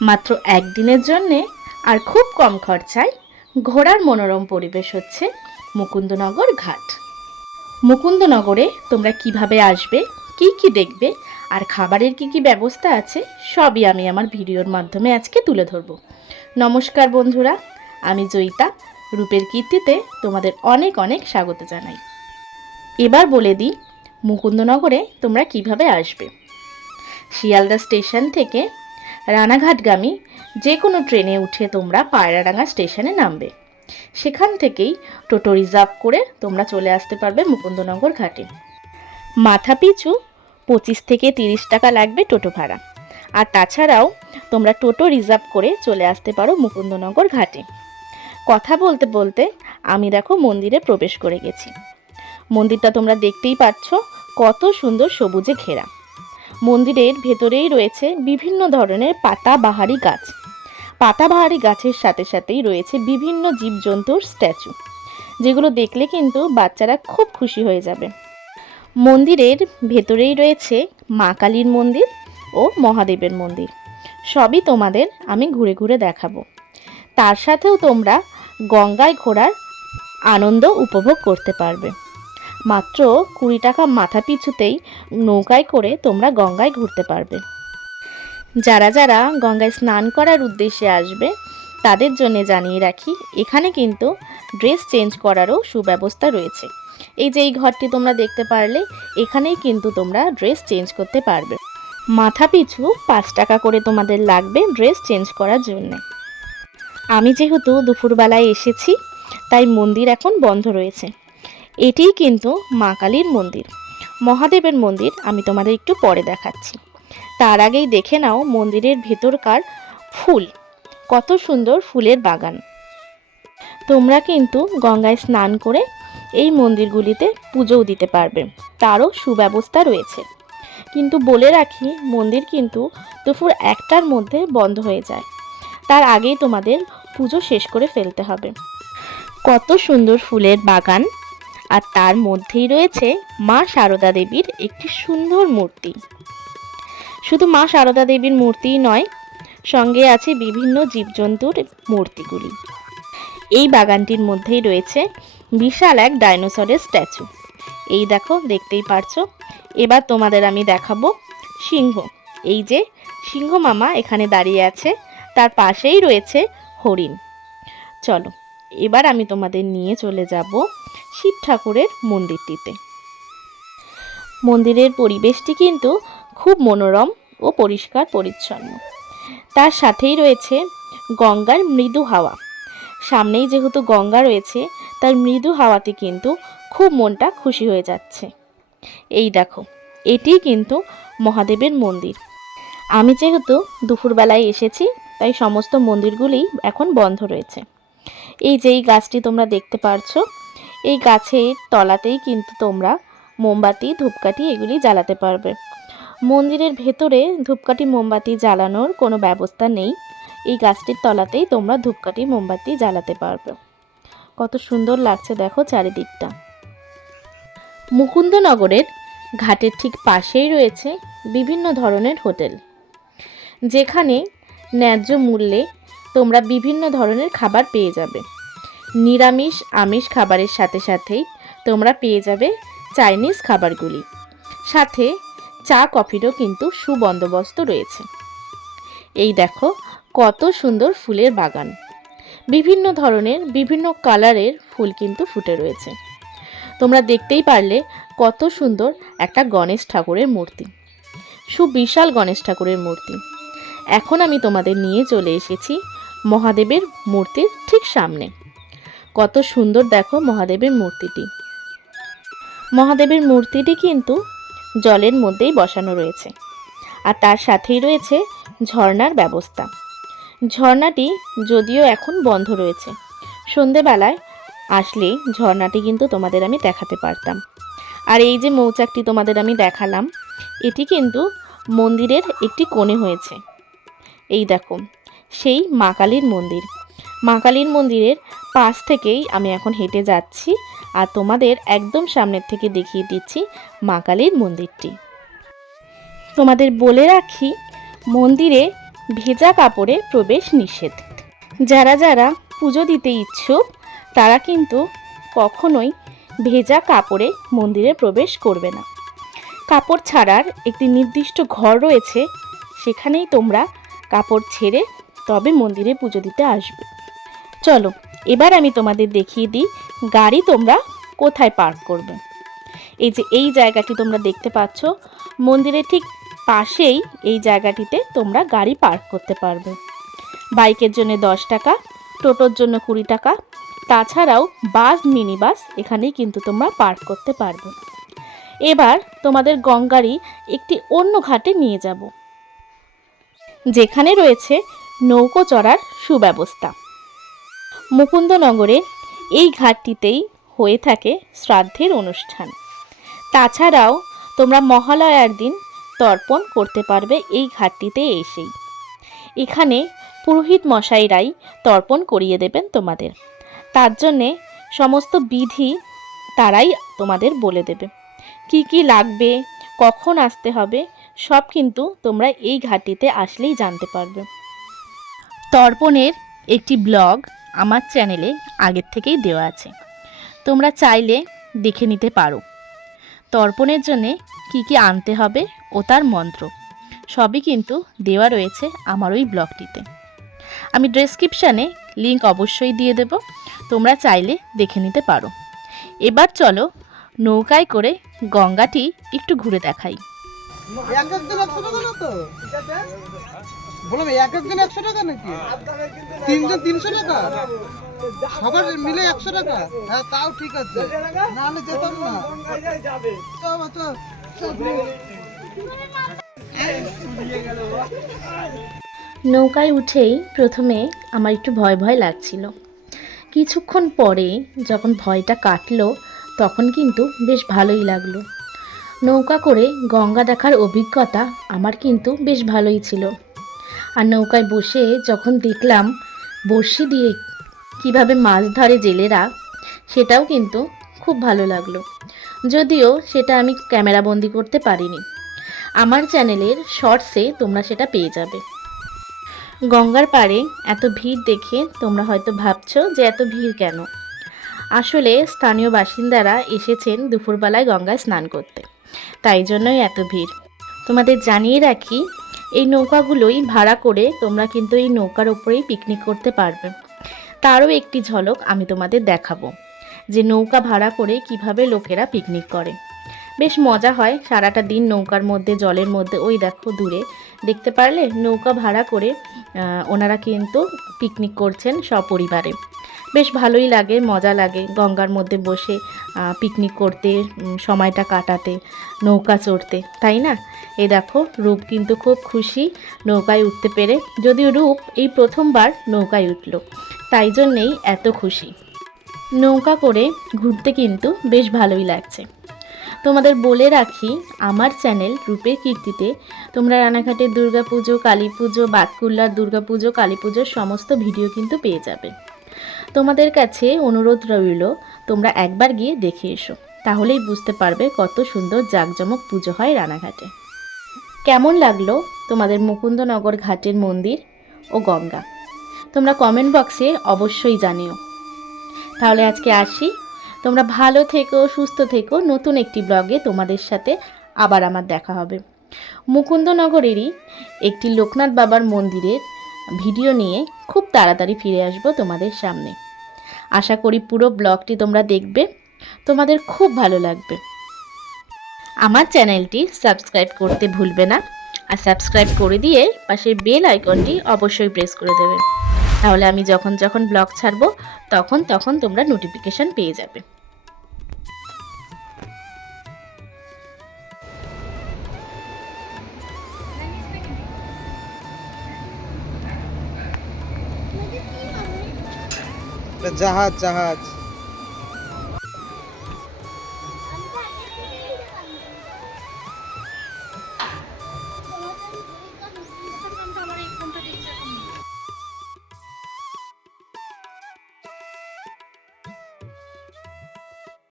মাত্র একদিনের জন্যে আর খুব কম খরচায় ঘোরার মনোরম পরিবেশ হচ্ছে মুকুন্দনগর ঘাট। মুকুন্দনগরে তোমরা কীভাবে আসবে, কি কি দেখবে আর খাবারের কি কি ব্যবস্থা আছে, সবই আমি আমার ভিডিওর মাধ্যমে আজকে তুলে ধরব। নমস্কার বন্ধুরা, আমি জয়িতা, রূপের কীর্তিতে তোমাদের অনেক অনেক স্বাগত জানাই। এবার বলে দিই, মুকুন্দনগরে তোমরা কীভাবে আসবে। শিয়ালদা স্টেশন থেকে রানাঘাটগামী যে কোনো ট্রেনে উঠে তোমরা পায়রাডাঙ্গা স্টেশনে নামবে। সেখান থেকেই টোটো রিজার্ভ করে তোমরা চলে আসতে পারবে মুকুন্দনগর ঘাটে। মাথা পিছু পঁচিশ থেকে তিরিশ টাকা লাগবে টোটো ভাড়া। আর তাছাড়াও তোমরা টোটো রিজার্ভ করে চলে আসতে পারো মুকুন্দনগর ঘাটে। কথা বলতে বলতে আমি দেখো মন্দিরে প্রবেশ করে গেছি। মন্দিরটা তোমরা দেখতেই পাচ্ছ কত সুন্দর সবুজে ঘেরা। মন্দিরের ভেতরেই রয়েছে বিভিন্ন ধরনের পাতাবাহারি গাছ। পাতাবাহারি গাছের সাথে সাথেই রয়েছে বিভিন্ন জীবজন্তুর স্ট্যাচু, যেগুলো দেখলে কিন্তু বাচ্চারা খুব খুশি হয়ে যাবে। মন্দিরের ভেতরেই রয়েছে মা কালীর মন্দির ও মহাদেবের মন্দির। সবই তোমাদের আমি ঘুরে ঘুরে দেখাবো। তার সাথেও তোমরা গঙ্গায় ঘোরার আনন্দ উপভোগ করতে পারবে। মাত্র কুড়ি টাকা মাথা পিছুতেই নৌকায় করে তোমরা গঙ্গায় ঘুরতে পারবে। যারা যারা গঙ্গায় স্নান করার উদ্দেশ্যে আসবে, তাদের জন্য জানিয়ে রাখি, এখানে কিন্তু ড্রেস চেঞ্জ করারও সুব্যবস্থা রয়েছে। এই যে এই ঘরটি তোমরা দেখতে পারলে, এখানেই কিন্তু তোমরা ড্রেস চেঞ্জ করতে পারবে। মাথা পিছু পাঁচ টাকা করে তোমাদের লাগবে ড্রেস চেঞ্জ করার জন্য। আমি যেহেতু দুপুরবেলায় এসেছি, তাই মন্দির এখন বন্ধ রয়েছে। এটিই কিন্তু মা কালীর মন্দির। মহাদেবের মন্দির আমি তোমাদের একটু পরে দেখাচ্ছি। তার আগেই দেখে নাও মন্দিরের ভেতরকার ফুল। কত সুন্দর ফুলের বাগান। তোমরা কিন্তু গঙ্গায় স্নান করে এই মন্দিরগুলিতে পুজোও দিতে পারবে। তারও সুব্যবস্থা রয়েছে। কিন্তু বলে রাখি, মন্দির কিন্তু দুপুর একটার মধ্যে বন্ধ হয়ে যায়। তার আগেই তোমাদের পুজো শেষ করে ফেলতে হবে। কত সুন্দর ফুলের বাগান। আর তার মধ্যেই রয়েছে মা সারদা দেবীর একটি সুন্দর মূর্তি। শুধু মা সারদা দেবীর মূর্তিই নয়, সঙ্গে আছে বিভিন্ন জীবজন্তুর মূর্তিগুলি। এই বাগানটির মধ্যেই রয়েছে বিশাল এক ডাইনোসরের স্ট্যাচু। এই দেখো, দেখতেই পারছ? এবার তোমাদের আমি দেখাবো সিংহ। এই যে সিংহ মামা এখানে দাঁড়িয়ে আছে, তার পাশেই রয়েছে হরিণ। চলো, এবার আমি তোমাদের নিয়ে চলে যাব শিব ঠাকুরের মন্দিরটিতে। মন্দিরের পরিবেশটি কিন্তু খুব মনোরম ও পরিষ্কার পরিচ্ছন্ন। তার সাথেই রয়েছে গঙ্গার মৃদু হাওয়া। সামনেই যেহেতু গঙ্গা রয়েছে, তার মৃদু হাওয়াতে কিন্তু খুব মনটা খুশি হয়ে যাচ্ছে। এই দেখো, এটি কিন্তু মহাদেবের মন্দির। আমি যেহেতু দুপুরবেলায় এসেছি, তাই সমস্ত মন্দিরগুলি এখন বন্ধ রয়েছে। এই যে এই গাছটি তোমরা দেখতে পারছ এই গাছের তলাতেই কিন্তু তোমরা মোমবাতি, ধূপকাঠি এগুলি জ্বালাতে পারবে। মন্দিরের ভেতরে ধূপকাঠি, মোমবাতি জ্বালানোর কোনো ব্যবস্থা নেই। এই গাছটির তলাতেই তোমরা ধূপকাঠি, মোমবাতি জ্বালাতে পারবে। কত সুন্দর লাগছে দেখো চারিদিকটা। মুকুন্দনগরের ঘাটের ঠিক পাশেই রয়েছে বিভিন্ন ধরনের হোটেল। যেখানে ন্যায্য মূল্যে তোমরা বিভিন্ন ধরনের খাবার পেয়ে যাবে। নিরামিষ, আমিষ খাবারের সাথে সাথেই তোমরা পেয়ে যাবে চাইনিজ খাবারগুলি। সাথে চা, কফিরও কিন্তু সুবন্দোবস্ত রয়েছে। এই দেখো কত সুন্দর ফুলের বাগান। বিভিন্ন ধরনের, বিভিন্ন কালারের ফুল কিন্তু ফুটে রয়েছে। তোমরা দেখতেই পারলে কত সুন্দর একটা গণেশ ঠাকুরের মূর্তি। সুবিশাল গণেশ ঠাকুরের মূর্তি। এখন আমি তোমাদের নিয়ে চলে এসেছি মহাদেবের মূর্তির ঠিক সামনে। কত সুন্দর দেখো মহাদেবের মূর্তিটি। মহাদেবের মূর্তিটি কিন্তু জলের মধ্যেই বসানো রয়েছে। আর তার সাথেই রয়েছে ঝর্ণার ব্যবস্থা। ঝর্ণাটি যদিও এখন বন্ধ রয়েছে। সন্ধেবেলায় আসলে ঝর্ণাটি কিন্তু তোমাদের আমি দেখাতে পারতাম। আর এই যে মৌচাকটি তোমাদের আমি দেখালাম, এটি কিন্তু মন্দিরের একটি কোণে হয়েছে। এই দেখো, সেই মা কালীর মন্দির। মা কালীর মন্দিরের পাশ থেকেই আমি এখন হেঁটে যাচ্ছি আর তোমাদের একদম সামনের থেকে দেখিয়ে দিচ্ছি মা কালীর মন্দিরটি। তোমাদের বলে রাখি, মন্দিরে ভেজা কাপড়ে প্রবেশ নিষেধ। যারা যারা পুজো দিতে ইচ্ছুক, তারা কিন্তু কখনোই ভেজা কাপড়ে মন্দিরে প্রবেশ করবে না। কাপড় ছাড়ার একটি নির্দিষ্ট ঘর রয়েছে, সেখানেই তোমরা কাপড় ছেড়ে তবে মন্দিরে পুজো দিতে আসবে। চলো, এবার আমি তোমাদের দেখিয়ে দিই গাড়ি তোমরা কোথায় পার্ক করবে। এই যে এই জায়গাটি তোমরা দেখতে পাচ্ছ, মন্দিরের ঠিক পাশেই এই জায়গাটিতে তোমরা গাড়ি পার্ক করতে পারবে। বাইকের জন্য দশ টাকা, টোটোর জন্য কুড়ি টাকা, তাছাড়াও বাস মিনি বাস এখানেই কিন্তু তোমরা পার্ক করতে পারবে। এবার তোমাদের গঙ্গারি একটি অন্য ঘাটে নিয়ে যাব, যেখানে রয়েছে নৌকো চড়ার সুব্যবস্থা। মুকুন্দনগরের এই ঘাটটিতেই হয়ে থাকে শ্রাদ্ধের অনুষ্ঠান। তাছাড়াও তোমরা মহালয়ার দিন তর্পণ করতে পারবে এই ঘাটটিতে এসেই। এখানে পুরোহিত মশাইরাই তর্পণ করিয়ে দেবেন তোমাদের। তার জন্যে সমস্ত বিধি তারাই তোমাদের বলে দেবে। কি কি লাগবে, কখন আসতে হবে, সব কিন্তু তোমরা এই ঘাটিতে আসলেই জানতে পারবে। তর্পণের একটি ব্লগ আমার চ্যানেলে আগের থেকেই দেওয়া আছে। তোমরা চাইলে দেখে নিতে পারো। তর্পণের জন্যে কি কি আনতে হবে ও তার মন্ত্র, সবই কিন্তু দেওয়া রয়েছে আমার ওই ব্লগটিতে। আমি ডেসক্রিপশানে লিংক অবশ্যই দিয়ে দেব, তোমরা চাইলে দেখে নিতে পারো। এবার চলো নৌকায় করে গঙ্গাটি একটু ঘুরে দেখাই। বললাম, এক একজন একশো টাকা নাকি? তিনজন তিনশো টাকা? সবার মিলে একশো টাকা? হ্যাঁ তাও ঠিক আছে। যেতাম না। নৌকায় উঠেই প্রথমে আমার একটু ভয় ভয় লাগছিল। কিছুক্ষণ পরে যখন ভয়টা কাটলো, তখন কিন্তু বেশ ভালোই লাগল। নৌকা করে গঙ্গা দেখার অভিজ্ঞতা আমার কিন্তু বেশ ভালোই ছিল। আর নৌকায় বসে যখন দেখলাম বড়শি দিয়ে কীভাবে মাছ ধরে জেলেরা, সেটাও কিন্তু খুব ভালো লাগল। যদিও সেটা আমি ক্যামেরাবন্দি করতে পারিনি। আমার চ্যানেলের শর্টসে তোমরা সেটা পেয়ে যাবে। গঙ্গার পাড়ে এত ভিড় দেখে তোমরা হয়তো ভাবছ যে এত ভিড় কেন? আসলে স্থানীয় বাসিন্দারা এসেছেন দুপুরবেলায় গঙ্গায় স্নান করতে। তাই জন্যই এত ভিড়। তোমাদের জানিয়ে রাখি এই নৌকাগুলোই ভাড়া করে তোমরা কিন্তু এই নৌকার ওপরেই পিকনিক করতে পারবে। তারও একটি ঝলক আমি তোমাদের দেখাবো, যে নৌকা ভাড়া করে কীভাবে লোকেরা পিকনিক করে। বেশ মজা হয় সারাটা দিন নৌকার মধ্যে, জলের মধ্যে, ওই দেখো দূরে। দেখতে পারলে নৌকা ভাড়া করে ওনারা কিন্তু পিকনিক করছেন সপরিবারে। বেশ ভালোই লাগে, মজা লাগে গঙ্গার মধ্যে বসে পিকনিক করতে সময়টা কাটাতে, নৌকা চড়তে, তাই না? এ দেখো, রূপ কিন্তু খুব খুশি নৌকায় উঠতে পেরে, যদিও রূপ এই প্রথমবার নৌকায় উঠল, তাই জন্যেই এত খুশি। নৌকা করে ঘুরতে কিন্তু বেশ ভালোই লাগছে। তোমাদের বলে রাখি, আমার চ্যানেল রূপের কীর্তিতে তোমরা রানাঘাটের দুর্গাপুজো কালী পুজো বাতকুল্লার দুর্গাপুজো কালী পুজোর সমস্ত ভিডিও কিন্তু পেয়ে যাবে। তোমাদের কাছে অনুরোধ রইল, তোমরা একবার গিয়ে দেখে এসো। তাহলেই বুঝতে পারবে কত সুন্দর জাঁকজমক পুজো হয় রানাঘাটে। কেমন লাগল তোমাদের মুকুন্দনগর ঘাটের মন্দির ও গঙ্গা? তোমরা কমেন্ট বক্সে অবশ্যই জানিও। তাহলে আজকে আসি। তোমরা ভালো থেকো, সুস্থ থেকো। নতুন একটি ব্লগে তোমাদের সাথে আবার আমার দেখা হবে। মুকুন্দনগরেরই একটি লোকনাথ বাবার মন্দিরের ভিডিও নিয়ে খুব তাড়াতাড়ি ফিরে আসব তোমাদের সামনে। আশা করি পুরো ব্লগটি তোমরা দেখবে। তোমাদের খুব ভালো লাগবে। আমার চ্যানেলটি সাবস্ক্রাইব করতে ভুলবে না। আর সাবস্ক্রাইব করে দিয়ে পাশের বেল আইকনটি অবশ্যই প্রেস করে দেবে। তাহলে আমি যখন যখন ব্লগ ছাড়বো, তখন তখন তোমরা নোটিফিকেশান পেয়ে যাবে। জাহাজ জাহাজ